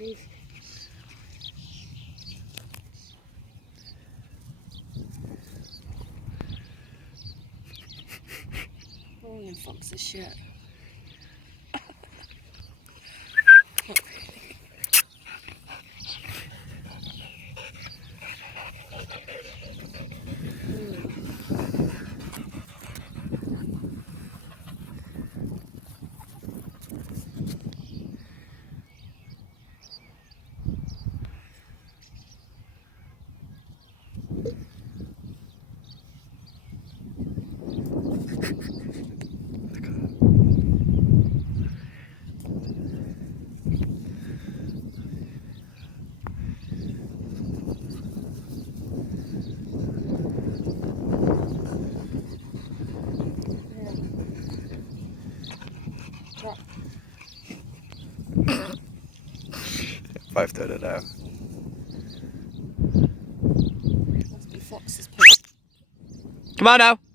Leave. Rolling fox is shit. Both doing it now. Must be foxes. Come on now.